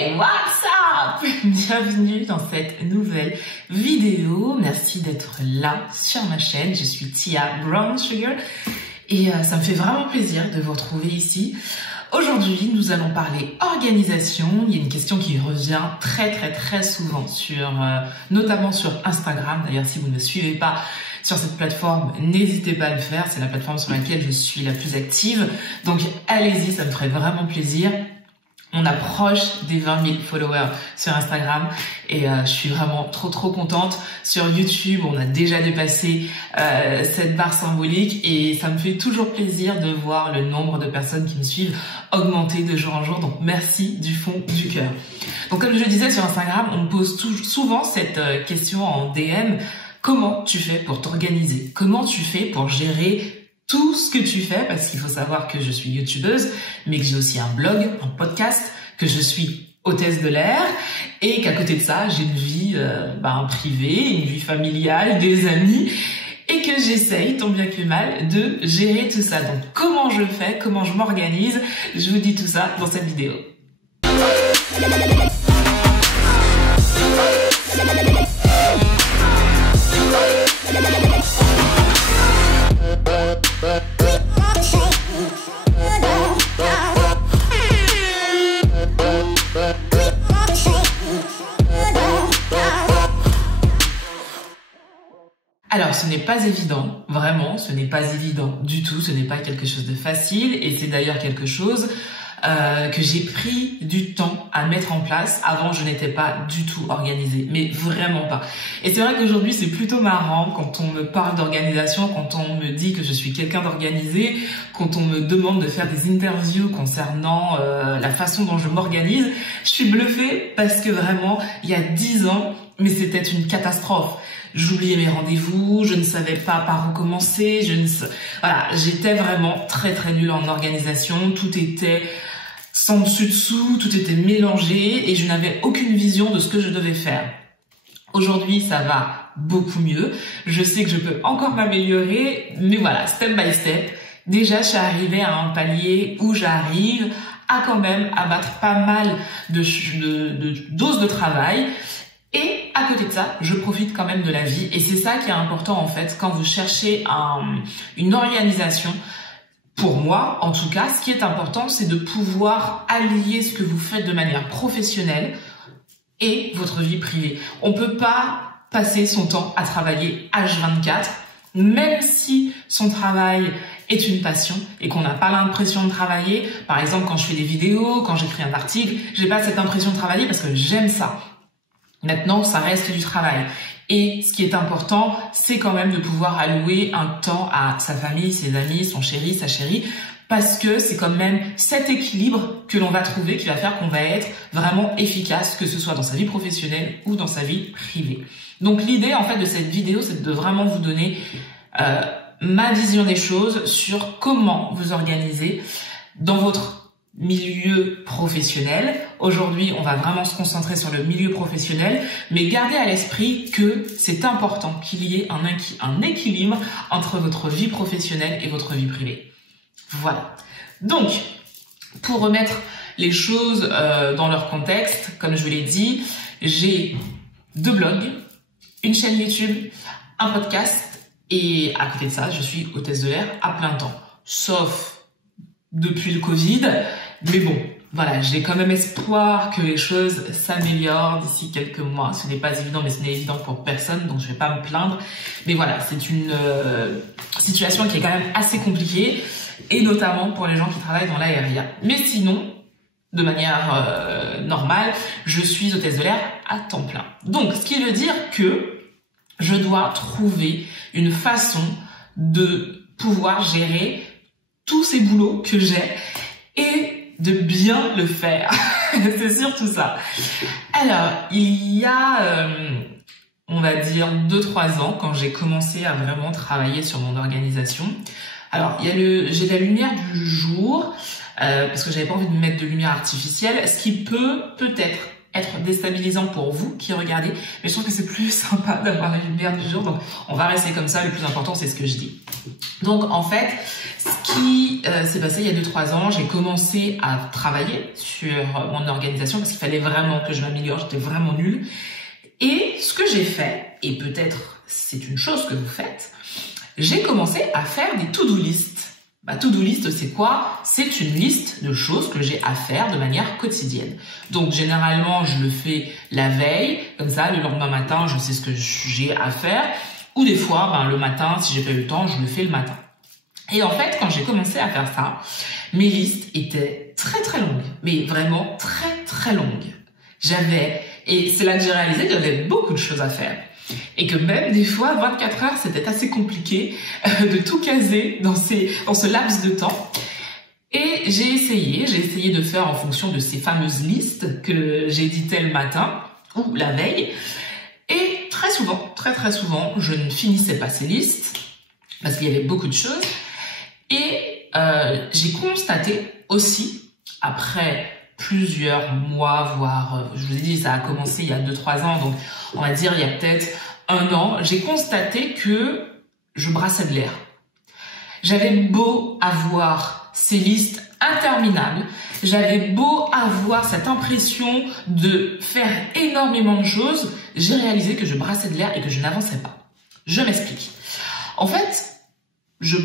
Hey, what's up? Bienvenue dans cette nouvelle vidéo. Merci d'être là sur ma chaîne. Je suis Tia Brown Sugar et ça me fait vraiment plaisir de vous retrouver ici. Aujourd'hui, nous allons parler organisation. Il y a une question qui revient très souvent notamment sur Instagram. D'ailleurs, si vous ne me suivez pas sur cette plateforme, n'hésitez pas à le faire. C'est la plateforme sur laquelle je suis la plus active. Donc, allez-y, ça me ferait vraiment plaisir. On approche des 20 000 followers sur Instagram et je suis vraiment trop contente. Sur YouTube, on a déjà dépassé cette barre symbolique et ça me fait toujours plaisir de voir le nombre de personnes qui me suivent augmenter de jour en jour. Donc merci du fond du cœur. Donc comme je le disais sur Instagram, on me pose souvent cette question en DM. Comment tu fais pour t'organiser? Comment tu fais pour gérer tout ce que tu fais, parce qu'il faut savoir que je suis youtubeuse, mais que j'ai aussi un blog, un podcast, que je suis hôtesse de l'air, et qu'à côté de ça, j'ai une vie privée, une vie familiale, des amis, et que j'essaye, tant bien que mal, de gérer tout ça. Donc comment je fais, comment je m'organise, je vous dis tout ça dans cette vidéo. Alors, ce n'est pas évident, vraiment, ce n'est pas évident du tout, ce n'est pas quelque chose de facile et c'est d'ailleurs quelque chose que j'ai pris du temps à mettre en place. Avant, je n'étais pas du tout organisée, mais vraiment pas. Et c'est vrai qu'aujourd'hui, c'est plutôt marrant quand on me parle d'organisation, quand on me dit que je suis quelqu'un d'organisé, quand on me demande de faire des interviews concernant la façon dont je m'organise. Je suis bluffée parce que vraiment, il y a 10 ans, mais c'était une catastrophe. J'oubliais mes rendez-vous, je ne savais pas par où commencer, voilà, j'étais vraiment très nulle en organisation, tout était sans dessus-dessous, tout était mélangé et je n'avais aucune vision de ce que je devais faire. Aujourd'hui, ça va beaucoup mieux, je sais que je peux encore m'améliorer, mais voilà, step by step, déjà je suis arrivée à un palier où j'arrive à quand même abattre pas mal de doses de travail. Et à côté de ça, je profite quand même de la vie. Et c'est ça qui est important en fait quand vous cherchez une organisation. Pour moi, en tout cas, ce qui est important, c'est de pouvoir allier ce que vous faites de manière professionnelle et votre vie privée. On peut pas passer son temps à travailler H24, même si son travail est une passion et qu'on n'a pas l'impression de travailler. Par exemple, quand je fais des vidéos, quand j'écris un article, j'ai pas cette impression de travailler parce que j'aime ça. Maintenant, ça reste du travail. Et ce qui est important, c'est quand même de pouvoir allouer un temps à sa famille, ses amis, son chéri, sa chérie, parce que c'est quand même cet équilibre que l'on va trouver qui va faire qu'on va être vraiment efficace, que ce soit dans sa vie professionnelle ou dans sa vie privée. Donc l'idée en fait de cette vidéo, c'est de vraiment vous donner ma vision des choses sur comment vous organiser dans votre milieu professionnel. Aujourd'hui, on va vraiment se concentrer sur le milieu professionnel, mais gardez à l'esprit que c'est important qu'il y ait un équilibre entre votre vie professionnelle et votre vie privée. Voilà. Donc, pour remettre les choses dans leur contexte, comme je vous l'ai dit, j'ai 2 blogs, une chaîne YouTube, un podcast, et à côté de ça, je suis hôtesse de l'air à plein temps. Sauf depuis le Covid, mais bon, voilà, j'ai quand même espoir que les choses s'améliorent d'ici quelques mois. Ce n'est pas évident, mais ce n'est évident pour personne, donc je vais pas me plaindre. Mais voilà, c'est une situation qui est quand même assez compliquée, et notamment pour les gens qui travaillent dans l'aérien. Mais sinon, de manière normale, je suis hôtesse de l'air à temps plein. Donc, ce qui veut dire que je dois trouver une façon de pouvoir gérer tous ces boulots que j'ai et de bien le faire. C'est surtout ça. Alors, il y a, on va dire 2-3 ans, quand j'ai commencé à vraiment travailler sur mon organisation. Alors, j'ai la lumière du jour, parce que j'avais pas envie de mettre de lumière artificielle, ce qui peut-être être déstabilisant pour vous qui regardez, mais je trouve que c'est plus sympa d'avoir la lumière du jour, donc on va rester comme ça, le plus important c'est ce que je dis. Donc en fait, ce qui s'est passé il y a 2-3 ans, j'ai commencé à travailler sur mon organisation parce qu'il fallait vraiment que je m'améliore, j'étais vraiment nulle. Et ce que j'ai fait, et peut-être c'est une chose que vous faites, j'ai commencé à faire des to-do list. Ma to-do list, c'est quoi? C'est une liste de choses que j'ai à faire de manière quotidienne. Donc, généralement, je le fais la veille, comme ça, le lendemain matin, je sais ce que j'ai à faire. Ou des fois, le matin, si j'ai pas eu le temps, je le fais le matin. Et en fait, quand j'ai commencé à faire ça, mes listes étaient très très longues. Mais vraiment très très longues. Et c'est là que j'ai réalisé que j'avais beaucoup de choses à faire. Et que même des fois, 24 heures, c'était assez compliqué de tout caser dans ce laps de temps. Et j'ai essayé de faire en fonction de ces fameuses listes que j'éditais le matin ou la veille. Et très souvent, je ne finissais pas ces listes parce qu'il y avait beaucoup de choses. Et j'ai constaté aussi, après plusieurs mois, voire, je vous ai dit, ça a commencé il y a 2-3 ans, donc on va dire il y a peut-être 1 an, j'ai constaté que je brassais de l'air. J'avais beau avoir ces listes interminables, j'avais beau avoir cette impression de faire énormément de choses, j'ai réalisé que je brassais de l'air et que je n'avançais pas. Je m'explique. En fait, je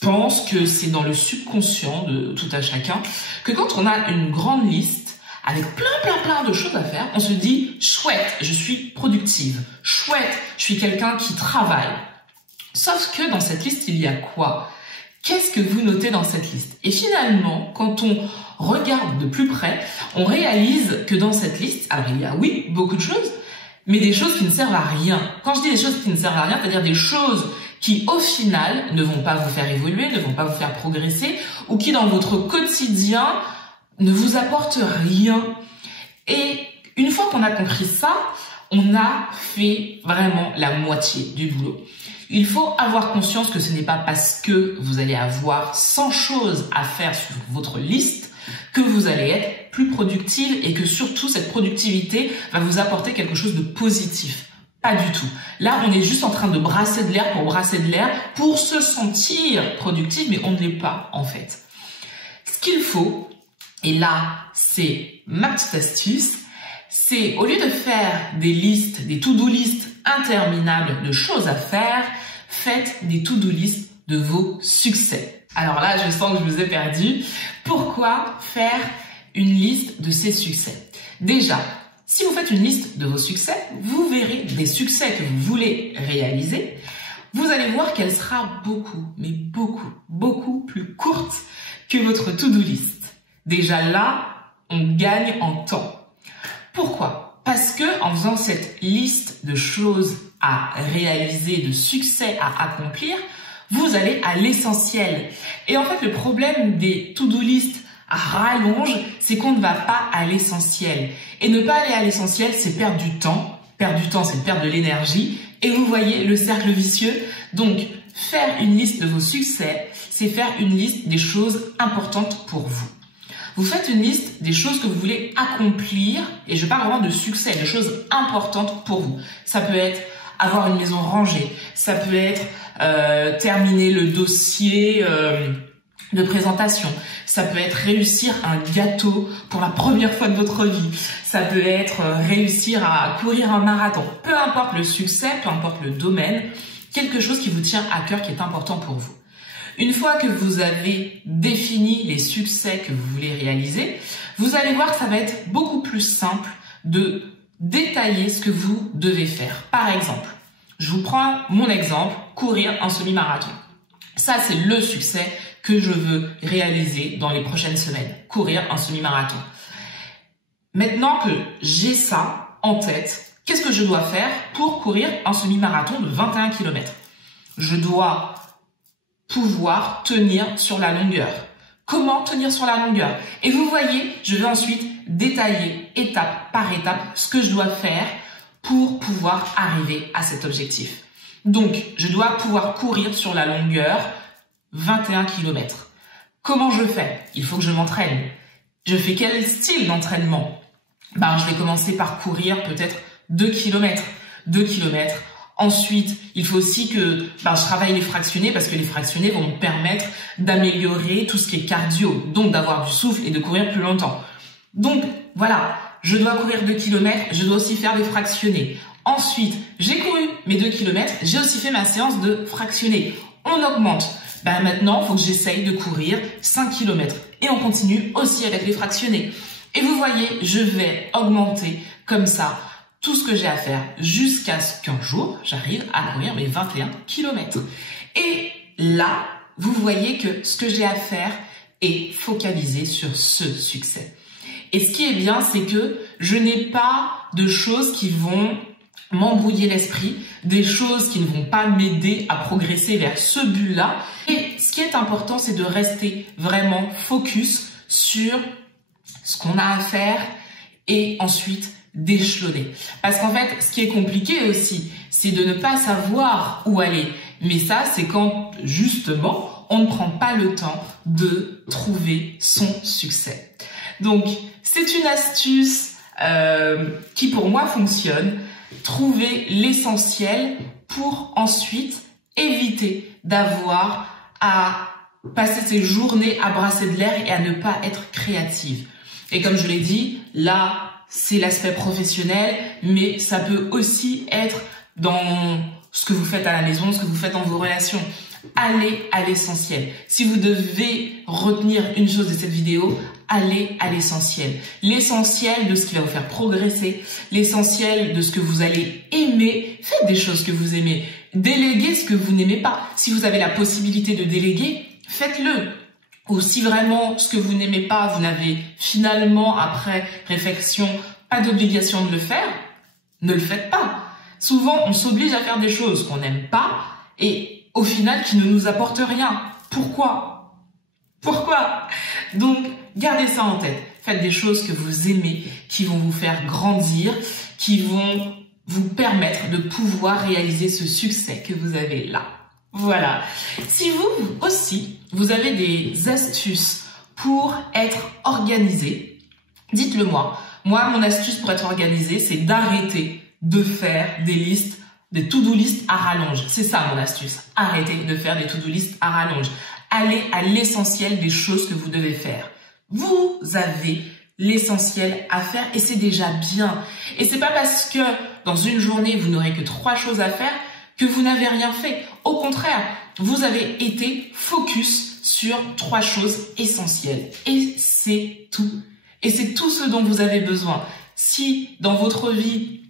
pense que c'est dans le subconscient de tout à chacun que quand on a une grande liste avec plein de choses à faire, on se dit chouette, je suis productive, chouette, je suis quelqu'un qui travaille. Sauf que dans cette liste, il y a quoi? Qu'est-ce que vous notez dans cette liste? Et finalement, quand on regarde de plus près, on réalise que dans cette liste, alors il y a oui, beaucoup de choses, mais des choses qui ne servent à rien. Quand je dis des choses qui ne servent à rien, c'est-à-dire des choses qui, au final, ne vont pas vous faire évoluer, ne vont pas vous faire progresser, ou qui, dans votre quotidien, ne vous apportent rien. Et une fois qu'on a compris ça, on a fait vraiment la moitié du boulot. Il faut avoir conscience que ce n'est pas parce que vous allez avoir 100 choses à faire sur votre liste que vous allez être plus productive et que surtout cette productivité va vous apporter quelque chose de positif. Pas du tout. Là, on est juste en train de brasser de l'air pour se sentir productif, mais on ne l'est pas en fait. Ce qu'il faut, et là, c'est ma petite astuce, c'est au lieu de faire des listes, des to-do listes interminables de choses à faire, faites des to-do listes de vos succès. Alors là, je sens que je vous ai perdu. Pourquoi faire une liste de ces succès? Déjà, si vous faites une liste de vos succès, vous verrez des succès que vous voulez réaliser. Vous allez voir qu'elle sera beaucoup, mais beaucoup plus courte que votre to-do list. Déjà là, on gagne en temps. Pourquoi? Parce que en faisant cette liste de choses à réaliser, de succès à accomplir, vous allez à l'essentiel. Et en fait, le problème des to-do list à rallonge, c'est qu'on ne va pas à l'essentiel. Et ne pas aller à l'essentiel, c'est perdre du temps. Perdre du temps, c'est perdre de l'énergie. Et vous voyez le cercle vicieux. Donc, faire une liste de vos succès, c'est faire une liste des choses importantes pour vous. Vous faites une liste des choses que vous voulez accomplir, et je parle vraiment de succès, de choses importantes pour vous. Ça peut être avoir une maison rangée, ça peut être terminer le dossier de présentation, ça peut être réussir un gâteau pour la première fois de votre vie, ça peut être réussir à courir un marathon. Peu importe le succès, peu importe le domaine, quelque chose qui vous tient à cœur, qui est important pour vous. Une fois que vous avez défini les succès que vous voulez réaliser, vous allez voir que ça va être beaucoup plus simple de détailler ce que vous devez faire. Par exemple, je vous prends mon exemple, courir un semi-marathon. Ça, c'est le succès que je veux réaliser dans les prochaines semaines. Courir un semi-marathon. Maintenant que j'ai ça en tête, qu'est-ce que je dois faire pour courir un semi-marathon de 21 km? Je dois pouvoir tenir sur la longueur. Comment tenir sur la longueur? Et vous voyez, je vais ensuite détailler étape par étape ce que je dois faire pour pouvoir arriver à cet objectif. Donc, je dois pouvoir courir sur la longueur 21 km. Comment je fais? Il faut que je m'entraîne. Je fais quel style d'entraînement? je vais commencer par courir peut-être 2 km. 2 km. Ensuite, il faut aussi que je travaille les fractionnés parce que les fractionnés vont me permettre d'améliorer tout ce qui est cardio, donc d'avoir du souffle et de courir plus longtemps. Donc voilà, je dois courir 2 km, je dois aussi faire des fractionnés. Ensuite, j'ai couru mes 2 km, j'ai aussi fait ma séance de fractionnés. On augmente. Maintenant, il faut que j'essaye de courir 5 km. Et on continue aussi avec les fractionnés. Et vous voyez, je vais augmenter comme ça tout ce que j'ai à faire jusqu'à ce qu'un jour, j'arrive à courir mes 21 km. Et là, vous voyez que ce que j'ai à faire est focalisé sur ce succès. Et ce qui est bien, c'est que je n'ai pas de choses qui vont m'embrouiller l'esprit, des choses qui ne vont pas m'aider à progresser vers ce but-là. Et ce qui est important, c'est de rester vraiment focus sur ce qu'on a à faire et ensuite d'échelonner. Parce qu'en fait, ce qui est compliqué aussi, c'est de ne pas savoir où aller. Mais ça, c'est quand, justement, on ne prend pas le temps de trouver son succès. Donc, c'est une astuce qui, pour moi, fonctionne. Trouver l'essentiel pour ensuite éviter d'avoir à passer ses journées à brasser de l'air et à ne pas être créative. Et comme je l'ai dit, là, c'est l'aspect professionnel, mais ça peut aussi être dans ce que vous faites à la maison, ce que vous faites dans vos relations. Allez à l'essentiel. Si vous devez retenir une chose de cette vidéo, allez à l'essentiel. L'essentiel de ce qui va vous faire progresser, l'essentiel de ce que vous allez aimer. Faites des choses que vous aimez. Déléguez ce que vous n'aimez pas. Si vous avez la possibilité de déléguer, faites-le. Ou si vraiment ce que vous n'aimez pas, vous n'avez finalement, après réflexion, pas d'obligation de le faire, ne le faites pas. Souvent, on s'oblige à faire des choses qu'on n'aime pas et au final qui ne nous apportent rien. Pourquoi? Donc, gardez ça en tête. Faites des choses que vous aimez, qui vont vous faire grandir, qui vont vous permettre de pouvoir réaliser ce succès que vous avez là. Voilà. Si vous aussi, vous avez des astuces pour être organisé, dites-le moi. Moi, mon astuce pour être organisé, c'est d'arrêter de faire des listes, des to-do list à rallonge. C'est ça mon astuce. Arrêtez de faire des to-do list à rallonge. Allez à l'essentiel des choses que vous devez faire. Vous avez l'essentiel à faire et c'est déjà bien. Et c'est pas parce que dans une journée, vous n'aurez que 3 choses à faire que vous n'avez rien fait. Au contraire, vous avez été focus sur 3 choses essentielles. Et c'est tout. Et c'est tout ce dont vous avez besoin. Si dans votre vie,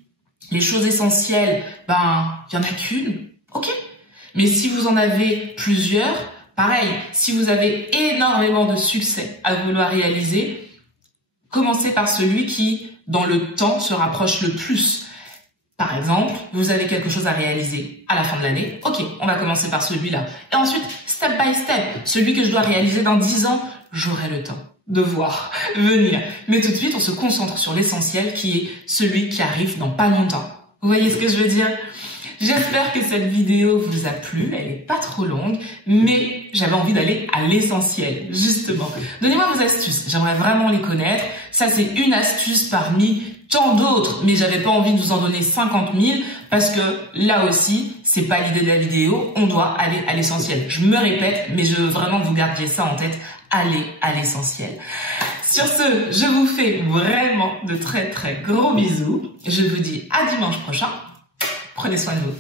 les choses essentielles, il y en a qu'une, ok. Mais si vous en avez plusieurs, pareil. Si vous avez énormément de succès à vouloir réaliser, commencez par celui qui, dans le temps, se rapproche le plus. Par exemple, vous avez quelque chose à réaliser à la fin de l'année. Ok, on va commencer par celui-là. Et ensuite, step by step, celui que je dois réaliser dans 10 ans, j'aurai le temps de voir venir. Mais tout de suite, on se concentre sur l'essentiel qui est celui qui arrive dans pas longtemps. Vous voyez ce que je veux dire? J'espère que cette vidéo vous a plu. Elle est pas trop longue, mais j'avais envie d'aller à l'essentiel, justement. Donnez-moi vos astuces. J'aimerais vraiment les connaître. Ça, c'est une astuce parmi tant d'autres, mais j'avais pas envie de vous en donner 50 000 parce que là aussi, c'est pas l'idée de la vidéo. On doit aller à l'essentiel. Je me répète, mais je veux vraiment que vous gardiez ça en tête. Allez à l'essentiel. Sur ce, je vous fais vraiment de très très gros bisous. Je vous dis à dimanche prochain. Prenez soin de vous.